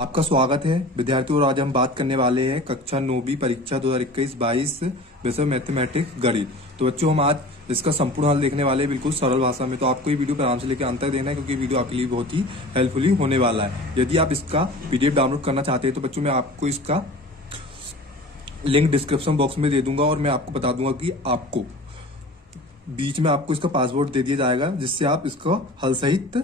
आपका स्वागत है विद्यार्थियों। और आज हम बात करने वाले हैं कक्षा 9वीं परीक्षा 2021-22 विषय मैथमेटिक्स गणित। तो बच्चों, हम आज इसका संपूर्ण हल देखने वाले हैं बिल्कुल सरल भाषा में। तो आपको ये वीडियो पर आराम से लेकर अंत तक देखना है, क्योंकि वीडियो आपके लिए बहुत ही हेल्पफुली होने वाला है। यदि आप इसका पीडीएफ डाउनलोड करना चाहते हैं तो बच्चों, मैं आपको इसका लिंक डिस्क्रिप्शन बॉक्स में दे दूंगा, और मैं आपको बता दूंगा कि आपको बीच में आपको इसका पासवर्ड दे दिया जाएगा, जिससे आप इसका हल सहित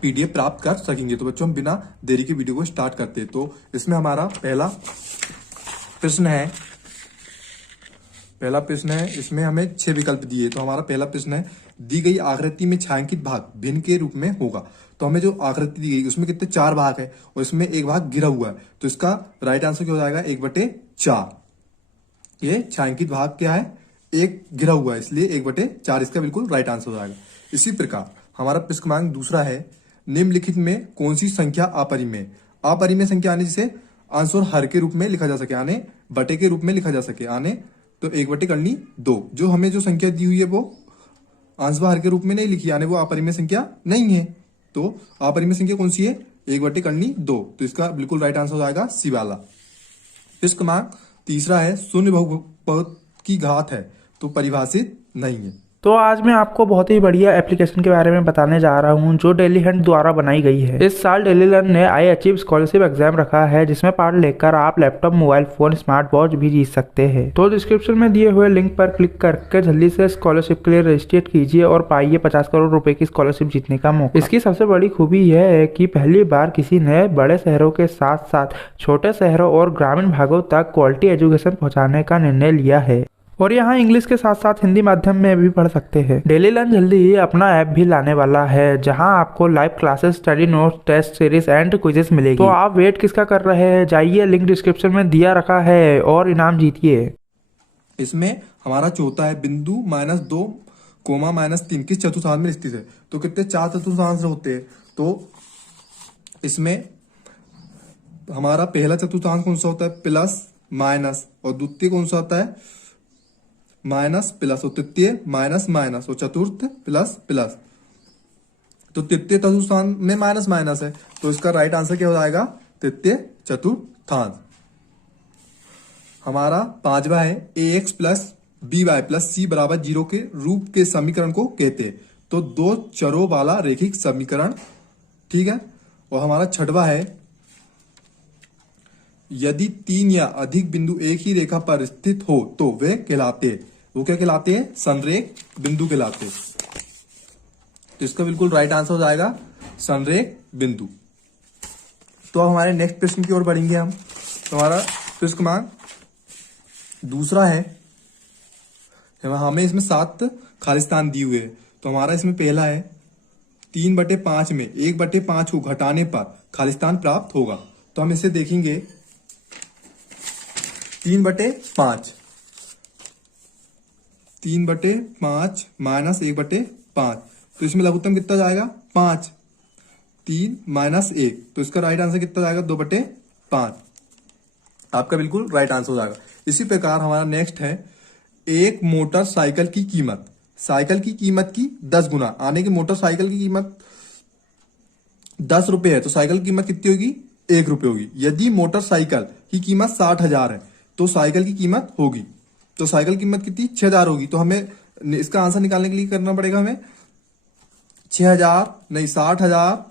पीडीएफ प्राप्त कर सकेंगे। तो बच्चों, हम बिना देरी के वीडियो को स्टार्ट करते हैं। तो इसमें हमारा पहला प्रश्न है। इसमें हमें 6 विकल्प दिए। तो हमारा पहला प्रश्न है, दी गई आकृति में छायांकित भाग भिन्न के रूप में होगा। तो हमें जो आकृति दी गई उसमें कितने 4 भाग है, और इसमें एक भाग गिरा हुआ है। तो इसका राइट आंसर क्या हो जाएगा? 1/4। ये छायांकित भाग क्या है? एक गिरा हुआ है, इसलिए 1/4 इसका बिल्कुल राइट आंसर हो जाएगा। इसी प्रकार हमारा प्रश्न क्रमांक दूसरा है, निम्नलिखित में कौन सी संख्या अपरिमेय? अपरिमेय संख्या आने जिसे अंश और हर के रूप में लिखा जा सके, आने बटे के रूप में लिखा जा सके, आने तो 1/2। जो हमें जो संख्या दी हुई है वो अंश व हर के रूप में नहीं लिखी, यानी वो अपरिमेय संख्या नहीं है। तो अपरिमेय संख्या कौन सी है? 1/2। तो इसका बिल्कुल राइट आंसर हो जाएगा सी वाला। प्रश्न क्रमांक तीसरा है, शून्य बहुपद की घात है तो परिभाषित नहीं है। तो आज मैं आपको बहुत ही बढ़िया एप्लीकेशन के बारे में बताने जा रहा हूं, जो डेली हंट द्वारा बनाई गई है। इस साल डेली लर्न ने आई अचीव स्कॉलरशिप एग्जाम रखा है, जिसमें पार्ट लेकर आप laptop, mobile phone, smart watch भी जीत सकते हैं। तो डिस्क्रिप्शन में दिए हुए लिंक पर क्लिक करके जल्दी से स्कॉलरशिप के लिए रजिस्ट्रेट कीजिए और पाइए 50 करोड़ रुपए की स्कॉलरशिप जीतने का मौका। इसकी सबसे बड़ी खूबी यह है कि पहली बार किसी ने बड़े शहरों के साथ साथ छोटे शहरों और ग्रामीण भागों तक क्वालिटी एजुकेशन पहुंचाने का निर्णय लिया है, और यहाँ इंग्लिश के साथ साथ हिंदी माध्यम में भी पढ़ सकते हैं। डेली लर्न जल्दी ही अपना ऐप भी लाने वाला है, जहाँ आपको live classes, study notes, test series and quizzes मिलेगी। तो आप वेट किसका कर रहे हैं? जाइए, लिंक डिस्क्रिप्शन में दिया रखा है और इनाम जीतिए। इसमें हमारा चौथा है, बिंदु -2, -3 किस चतुर्थांश में स्थित है? तो कितने 4 चतुर्थांश होते हैं। तो इसमें हमारा पहला चतुर्थांश कौन सा होता है? Plus minus. और द्वितीय कौन सा होता है? Minus plus. और तृतीय माइनस माइनस। और चतुर्थ प्लस प्लस। तो तृतीय चतुर्थांश में माइनस माइनस है, तो इसका राइट आंसर क्या हो जाएगा? तृतीय चतुर्थांश। हमारा पांचवा है, ax plus by plus c बराबर 0 के रूप के समीकरण को कहते हैं। तो 2 चरों वाला रैखिक समीकरण, ठीक है। और हमारा छठवा है, यदि 3 या अधिक बिंदु एक ही रेखा पर स्थित हो तो वे कहलाते हैं, वो क्या कहलाते हैं? संरेख बिंदु कहलाते हैं। तो इसका बिल्कुल राइट आंसर हो जाएगा संरेख बिंदु। तो अब हमारे नेक्स्ट प्रश्न की ओर बढ़ेंगे हम। तो हमारा प्रश्न क्रमांक दूसरा है, हमें इसमें 7 खाली स्थान दिए हुए हैं। तो हमारा इसमें पहला है, 3/5 में 1/5 को घटाने पर खाली स्थान प्राप्त होगा। तो हम इसे देखेंगे, 3/5 माइनस 1/5। तो इसमें लघुत्तम कितना जाएगा? 5। 3 माइनस 1, तो इसका राइट आंसर कितना जाएगा? 2/5। आपका बिल्कुल राइट आंसर हो जाएगा। इसी प्रकार हमारा नेक्स्ट है, एक मोटरसाइकिल की कीमत साइकिल की कीमत की 10 गुना, आने की मोटरसाइकिल की कीमत 10 रुपए है, तो साइकिल की कीमत कितनी होगी? 1 रुपए होगी। यदि मोटरसाइकिल की कीमत 60,000 है तो साइकिल की कीमत होगी, तो साइकिल की कीमत कितनी? 6,000 होगी। तो हमें इसका आंसर निकालने के लिए करना पड़ेगा हमें 60,000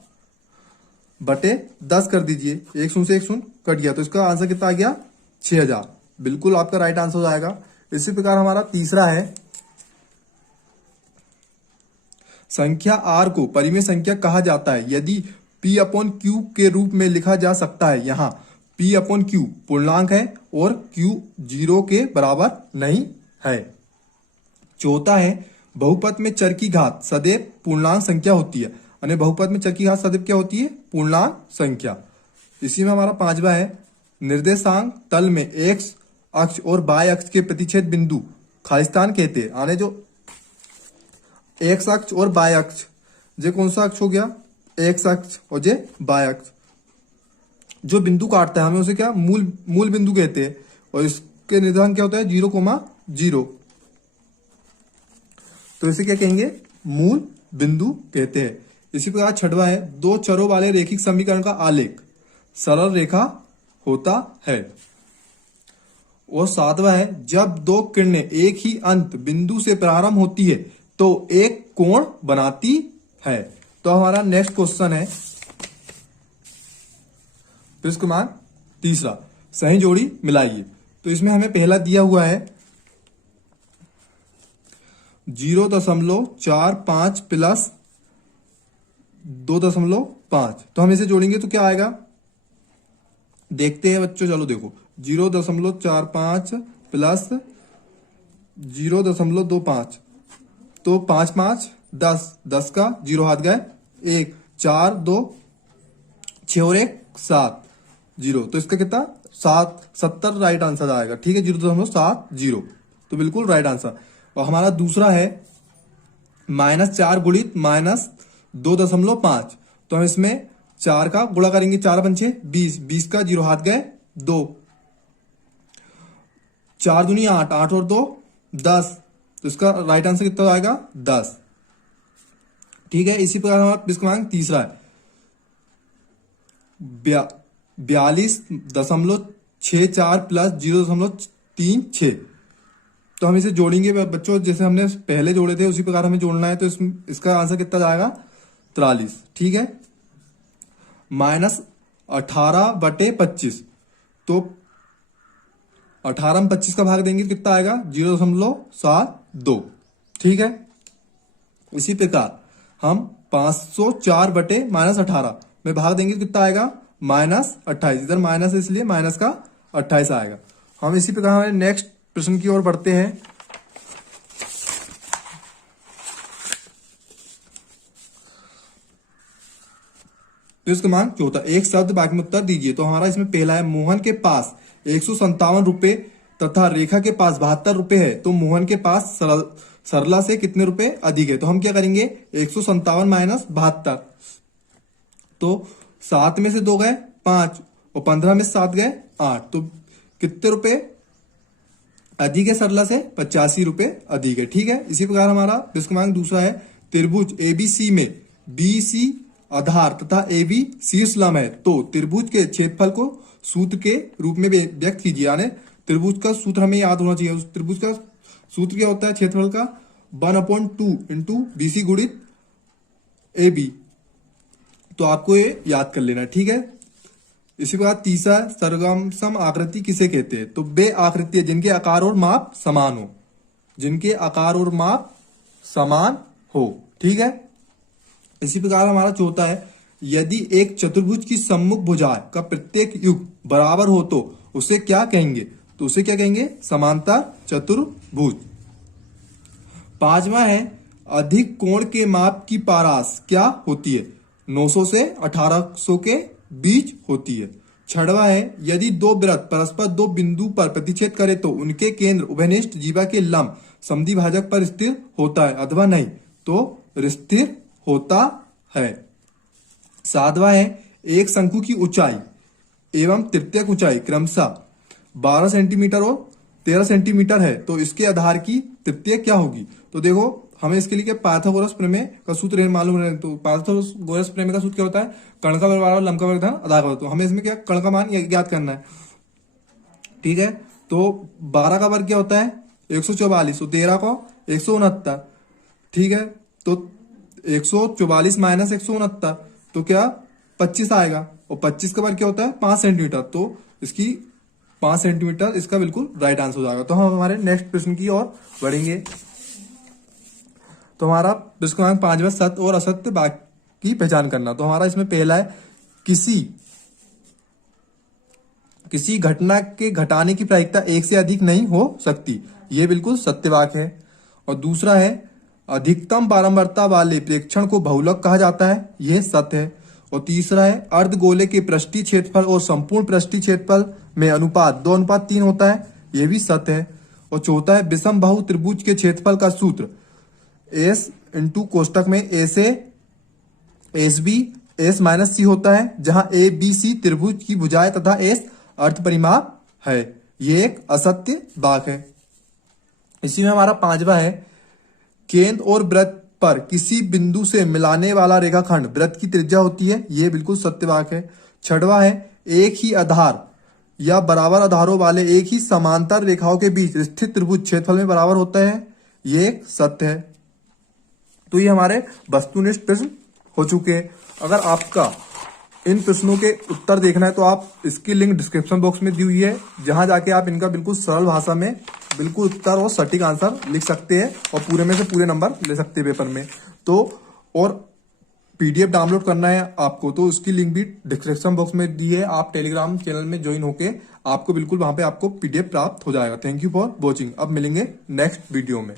बटे 10 कर दीजिए, 1 शून्य से 1 शून्य कट गया, तो इसका आंसर कितना आ गया? 6,000। बिल्कुल आपका राइट आंसर हो जाएगा। इसी प्रकार हमारा तीसरा है, संख्या r को परिमेय संख्या कहा जाता है यदि p/q के रूप में लिखा जा सकता है। यहाँ p/q पूर्णांक है और q 0 के बराबर नहीं है। चौथा है, बहुपद में चर की घात सदैव पूर्णांक संख्या होती है, यानी बहुपद में चर की घात सदैव क्या होती है? पूर्णांक संख्या। इसी में हमारा पांचवा है, निर्देशांक तल में x अक्ष और y अक्ष के प्रतिच्छेद बिंदु खाली स्थान कहते हैं। आने जो x अक्ष और y अक्ष, जे कौन सा अक्ष हो गया? x अक्ष, और जे y अक्ष। जो बिंदु काटता है हमें उसे क्या? मूल बिंदु कहते हैं, और इसके निर्देशांक क्या होता है? 0,0। तो इसे क्या कहेंगे? मूल बिंदु कहते हैं। इसी प्रकार छठवा है, 2 चरों वाले रैखिक समीकरण का आलेख सरल रेखा होता है। और सातवां है, जब दो किरणें एक ही अंत बिंदु से प्रारंभ होती है तो एक कोण बनाती है। तो हमारा नेक्स्ट क्वेश्चन है प्रश्न क्रमांक 3, सही जोड़ी मिलाइए। तो इसमें हमें पहला दिया हुआ है 0.45 प्लस 2.5। तो हम इसे जोड़ेंगे तो क्या आएगा, देखते हैं बच्चों। चलो देखो, 0.45 प्लस 0.25, तो 5 5 10, 10 का 0 हाथ गए 1, 4 2 6 और 1 7 0। तो इसका कितना 70 राइट आंसर आएगा। ठीक है, 0.70, तो बिल्कुल राइट आंसर। और हमारा दूसरा है -4 गुणित -2.5। तो हम इसमें 4 का गुणा करेंगे, 4 पंचे 20, 20 का 0 हाथ गए 2, 4 दूनी 8, 8 और 2 10। तो इसका राइट आंसर कितना आएगा 10। ठीक है, इसी प्रकार हमारा प्रश्न क्रमांक 3 है 42.64 प्लस 0.36। तो हम इसे जोड़ेंगे बच्चों, जैसे हमने पहले जोड़े थे उसी प्रकार हमें जोड़ना है। तो इसका आंसर कितना जाएगा 43। ठीक है, -18/25। तो 18 में 25 का भाग देंगे कितना आएगा 0.72। ठीक है, इसी प्रकार हम 504/-18 में भाग देंगे कितना आएगा -28। इधर माइनस है इसलिए माइनस का 28 आएगा। हम इसी प्रकार हमारे नेक्स्ट प्रश्न की ओर बढ़ते हैं। प्रश्न क्रमांक 4, एक शब्द वाक्य में उत्तर दीजिए। तो हमारा इसमें पहला है, मोहन के पास 157 रुपए तथा रेखा के पास 72 रुपए है, तो मोहन के पास सरला से कितने रुपए अधिक है। तो हम क्या करेंगे 157 माइनस 72। तो 7 में से 2 गए 5 और 15 में से 7 गए 8। तो कितने रुपए अधिक है सरला से 85 रुपए अधिक है। ठीक है, इसी प्रकार हमारा प्रश्न क्रमांक दूसरा है, त्रिभुज एबीसी में बीसी आधार तथा एबी शीर्ष लंब है, तो त्रिभुज के क्षेत्रफल को सूत्र के रूप में व्यक्त कीजिए। यानी त्रिभुज का सूत्र हमें याद होना चाहिए। उस त्रिभुज का सूत्र क्या होता है क्षेत्रफल का 1/2 इंटू बीसी गुणित एबी। तो आपको ये याद कर लेना। ठीक है, इसी प्रकार तीसरा, सरगम आकृति किसे कहते हैं। तो वे आकृति जिनके आकार और माप समान हो, जिनके आकार और माप समान हो। ठीक है, इसी प्रकार हमारा चौथा है, यदि एक चतुर्भुज की सम्मुख भुजाएं का प्रत्येक युग बराबर हो तो उसे क्या कहेंगे। तो उसे क्या कहेंगे समांतर चतुर्भुज। पांचवा है, अधिक कोण के माप की पारास क्या होती है। 900 से 1800 के बीच होती है। छठवां है, यदि दो वृत्त परस्पर दो बिंदु पर प्रतिच्छेद करे तो उनके केंद्र उभयनिष्ठ जीवा के लंब समद्वि भाजक पर स्थिर होता है अथवा नहीं। तो स्थिर होता है। सातवां है, एक शंकु की ऊंचाई एवं तृतीयक ऊंचाई क्रमशः 12 सेंटीमीटर और 13 सेंटीमीटर है, तो इसके आधार की तृतीयक क्या होगी। तो देखो, हमें इसके लिए पाइथागोरस प्रमेय का सूत्र मालूम है। तो पाइथागोरस प्रमेय का सूत्र क्या होता है, कर्ण का बराबर लंब का वर्ग आधार का वर्ग। तो हमें इसमें क्या कर्ण का मान ज्ञात करना है। ठीक है, तो 12 का वर्ग क्या होता है 144 और 13 को 169। ठीक है, तो 144 माइनस 169 तो क्या 25 आएगा, और 25 का वर्ग क्या होता है 5 सेंटीमीटर। तो इसकी 5 सेंटीमीटर इसका बिल्कुल राइट आंसर हो जाएगा। तो हम हमारे नेक्स्ट प्रश्न की ओर बढ़ेंगे। तो हमारा प्रश्न क्रमांक 5वां, सत्य और असत्य वाक्य की पहचान करना। तो हमारा इसमें पहला है, किसी घटना के घटाने की प्रायिकता एक से अधिक नहीं हो सकती, ये बिल्कुल सत्य वाक्य है। और दूसरा है, अधिकतम बारंबारता वाले प्रेक्षण को बहुलक कहा जाता है, यह सत्य है। और तीसरा है, अर्धगोले के पृष्ठीय क्षेत्रफल और संपूर्ण पृष्ठीय क्षेत्रफल में अनुपात 2:3 होता है, यह भी सत्य है। और चौथा है, विषम बाहु त्रिभुज के क्षेत्रफल का सूत्र एस इंटू कोष्टक में ए से एस बी एस माइनस सी होता है, जहां ए बी सी त्रिभुज की भुजाएं तथा एस अर्थ परिमाप है, ये एक असत्य वाक्य है। इसी में हमारा 5वां है, केंद्र और वृत्त पर किसी बिंदु से मिलाने वाला रेखाखंड वृत्त की त्रिज्या होती है, ये बिल्कुल सत्य वाक्य है। 6वां है, एक ही आधार या बराबर आधारों वाले एक ही समांतर रेखाओं के बीच स्थित त्रिभुज क्षेत्रफल में बराबर होता है, ये एक सत्य है। तो ये हमारे वस्तुनिष्ठ प्रश्न हो चुके हैं। अगर आपका इन प्रश्नों के उत्तर देखना है तो आप इसकी लिंक डिस्क्रिप्शन बॉक्स में दी हुई है, जहां जाके आप इनका बिल्कुल सरल भाषा में बिल्कुल उत्तर और सटीक आंसर लिख सकते हैं और पूरे में से पूरे नंबर ले सकते हैं पेपर में। तो और पीडीएफ डाउनलोड करना है आपको तो उसकी लिंक भी डिस्क्रिप्शन बॉक्स में दी है। आप टेलीग्राम चैनल में ज्वाइन होके आपको बिल्कुल वहां पे आपको पीडीएफ प्राप्त हो जाएगा। Thank you for watching. अब मिलेंगे नेक्स्ट वीडियो में।